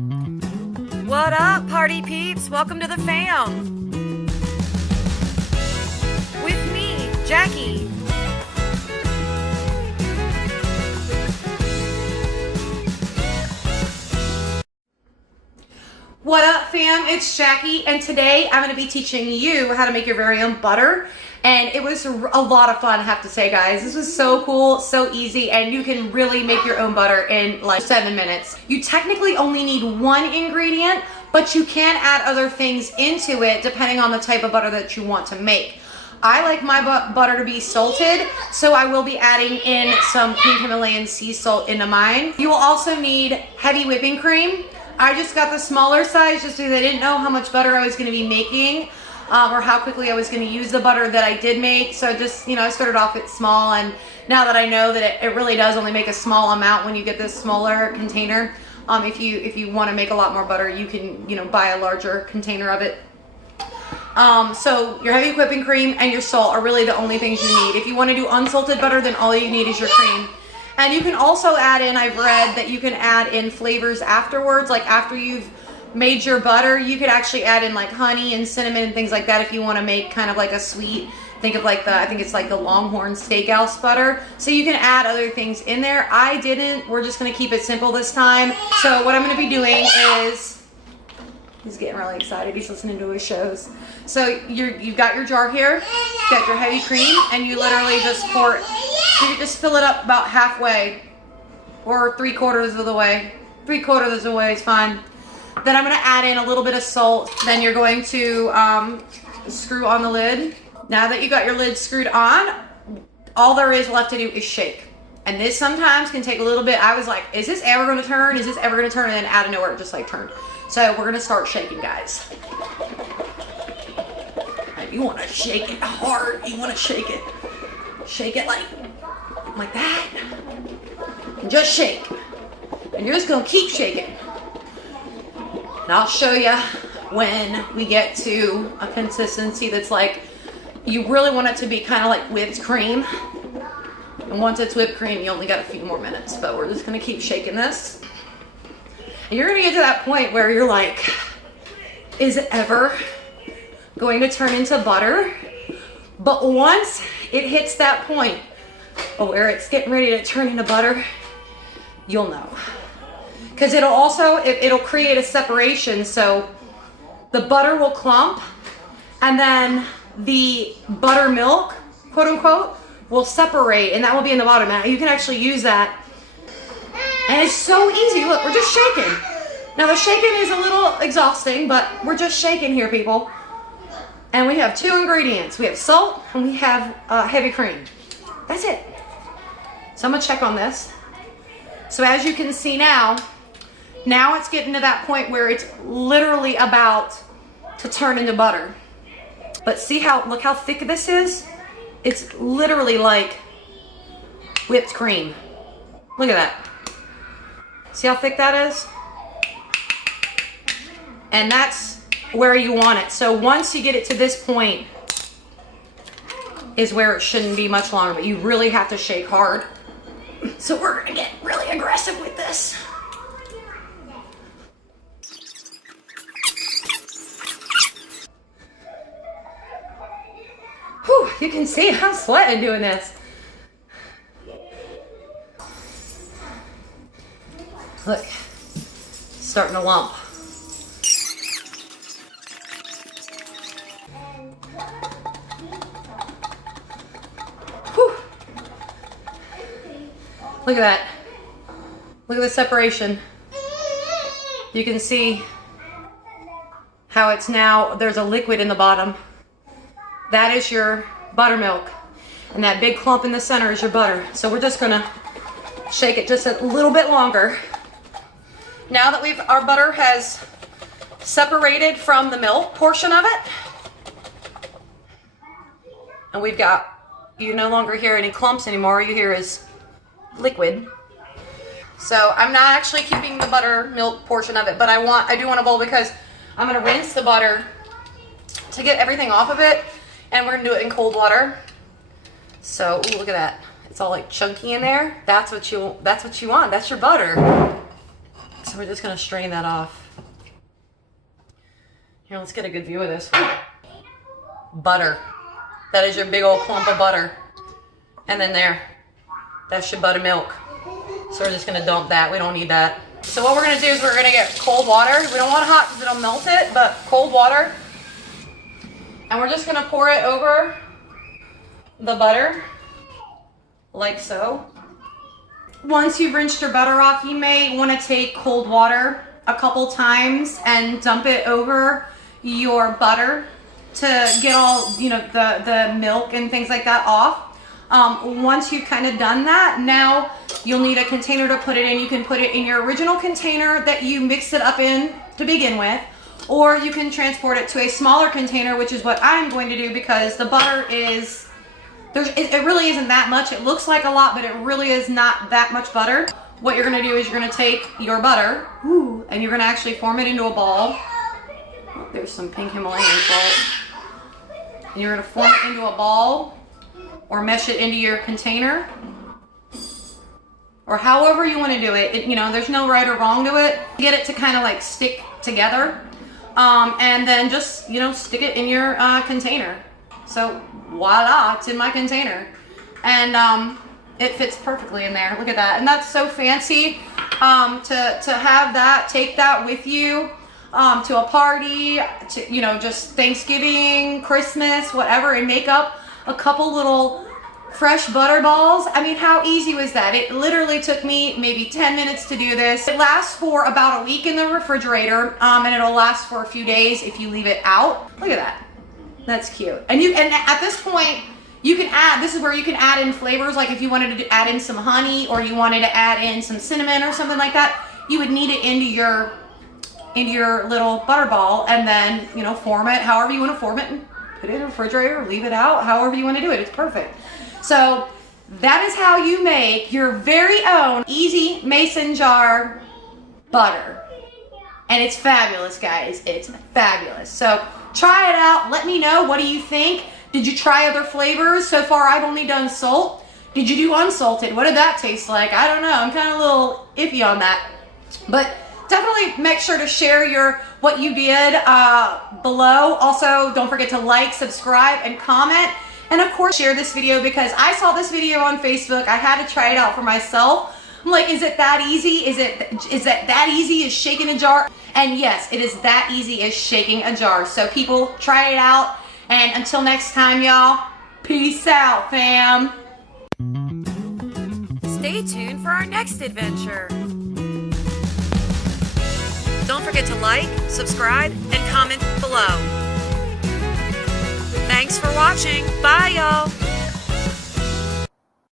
What up, party peeps? Welcome to the fam. With me, Jackie. What up, fam? It's Jackie, and today I'm going to be teaching you how to make your very own butter. And it was a lot of fun, I have to say, guys. This was so cool, so easy, and you can really make your own butter in like 7 minutes. You technically only need one ingredient, but you can add other things into it depending on the type of butter that you want to make. I like my butter to be salted, so I will be adding in some pink Himalayan sea salt into mine. You will also need heavy whipping cream. I just got the smaller size just because I didn't know how much butter I was going to be making. Or how quickly I was going to use the butter that I did make. So just, I started off at small, and now that I know that it really does only make a small amount when you get this smaller container. If you want to make a lot more butter, you can, buy a larger container of it. So your heavy whipping cream and your salt are really the only things you need. If you want to do unsalted butter, then all you need is your cream. And you can also add in, I've read that you can add in flavors afterwards, like after you've made your butter, you could actually add in like honey and cinnamon and things like that if you want to make kind of like a sweet, think of like I think it's like the Longhorn Steakhouse butter. So you can add other things in there. I didn't. We're just going to keep it simple this time. So what I'm going to be doing is, he's getting really excited. He's listening to his shows. So you've got your jar here, you've got your heavy cream, and you literally just pour it. You can just fill it up about halfway or 3/4 of the way. 3/4 of the way is fine. Then I'm going to add in a little bit of salt. Then you're going to screw on the lid. Now that you got your lid screwed on, all there is left to do is shake. And this sometimes can take a little bit. I was like, is this ever going to turn? Is this ever going to turn? And then out of nowhere, it just like turned. So we're going to start shaking, guys. And you want to shake it hard. You want to shake it. Shake it like that. And just shake. And you're just going to keep shaking. And I'll show you when we get to a consistency that's like, you really want it to be kind of like whipped cream. And once it's whipped cream, you only got a few more minutes, but we're just going to keep shaking this. And you're going to get to that point where you're like, is it ever going to turn into butter? But once it hits that point where it's getting ready to turn into butter, you'll know. Because it'll also, it'll create a separation, so the butter will clump, and then the buttermilk, quote unquote, will separate, and that will be in the bottom. Now you can actually use that, and it's so easy. Look, we're just shaking. Now the shaking is a little exhausting, but we're just shaking here, people. And we have 2 ingredients. We have salt, and we have heavy cream. That's it. So I'm gonna check on this. So as you can see now it's getting to that point where it's literally about to turn into butter. But look how thick this is? It's literally like whipped cream. Look at that. See how thick that is? And that's where you want it. So once you get it to this point is where it shouldn't be much longer, but you really have to shake hard. So we're gonna get really aggressive with this. Whew, you can see I'm sweating doing this. Look, starting to lump. Whew. Look at that. Look at the separation. You can see how it's now, there's a liquid in the bottom. That is your buttermilk. And that big clump in the center is your butter. So we're just gonna shake it just a little bit longer. Now that our butter has separated from the milk portion of it, and you no longer hear any clumps anymore, you hear is liquid. So I'm not actually keeping the buttermilk portion of it, but I do want a bowl because I'm gonna rinse the butter to get everything off of it, and we're gonna do it in cold water. So ooh, look at that. It's all like chunky in there. That's what you want. That's your butter. So we're just gonna strain that off. Here, let's get a good view of this. Butter. That is your big old clump of butter. And then there, that's your buttermilk. So we're just gonna dump that, we don't need that. So what we're gonna do is we're gonna get cold water. We don't want hot because it'll melt it, but cold water. And we're just gonna pour it over the butter, like so. Once you've rinsed your butter off, you may wanna take cold water a couple times and dump it over your butter to get all, you know, the milk and things like that off. Once you've kind of done that, now you'll need a container to put it in. You can put it in your original container that you mixed it up in to begin with, or you can transport it to a smaller container, which is what I'm going to do because the butter is, it really isn't that much. It looks like a lot, but it really is not that much butter. What you're gonna do is you're gonna take your butter, and you're gonna actually form it into a ball. Oh, there's some pink Himalayan salt. And you're gonna form it into a ball, or mesh it into your container, or however you want to do it. You know, there's no right or wrong to it. Get it to kind of like stick together, and then just, you know, stick it in your container. So voila, it's in my container, and it fits perfectly in there. Look at that, and that's so fancy to have that. Take that with you to a party, to, you know, just Thanksgiving, Christmas, whatever, and make up a couple little fresh butter balls. I mean, how easy was that? It literally took me maybe 10 minutes to do this. It lasts for about a week in the refrigerator, and it'll last for a few days if you leave it out. Look at that. That's cute. And at this point, you can add, this is where you can add in flavors, like if you wanted to add in some honey, or you wanted to add in some cinnamon or something like that, you would knead it into your little butter ball, and then, you know, form it however you want to form it, and put it in the refrigerator, leave it out, however you want to do it. It's perfect. So that is how you make your very own easy mason jar butter. And it's fabulous, guys. It's fabulous. So try it out. Let me know. What do you think? Did you try other flavors? So far, I've only done salt. Did you do unsalted? What did that taste like? I don't know. I'm kind of a little iffy on that. But definitely make sure to share what you did below. Also, don't forget to like, subscribe, and comment. And of course, share this video because I saw this video on Facebook. I had to try it out for myself. I'm like, is it that easy? Is that easy as shaking a jar? And yes, it is that easy as shaking a jar. So people, try it out. And until next time, y'all, peace out, fam. Stay tuned for our next adventure. Don't forget to like, subscribe, and comment below. Thanks for watching. Bye, y'all.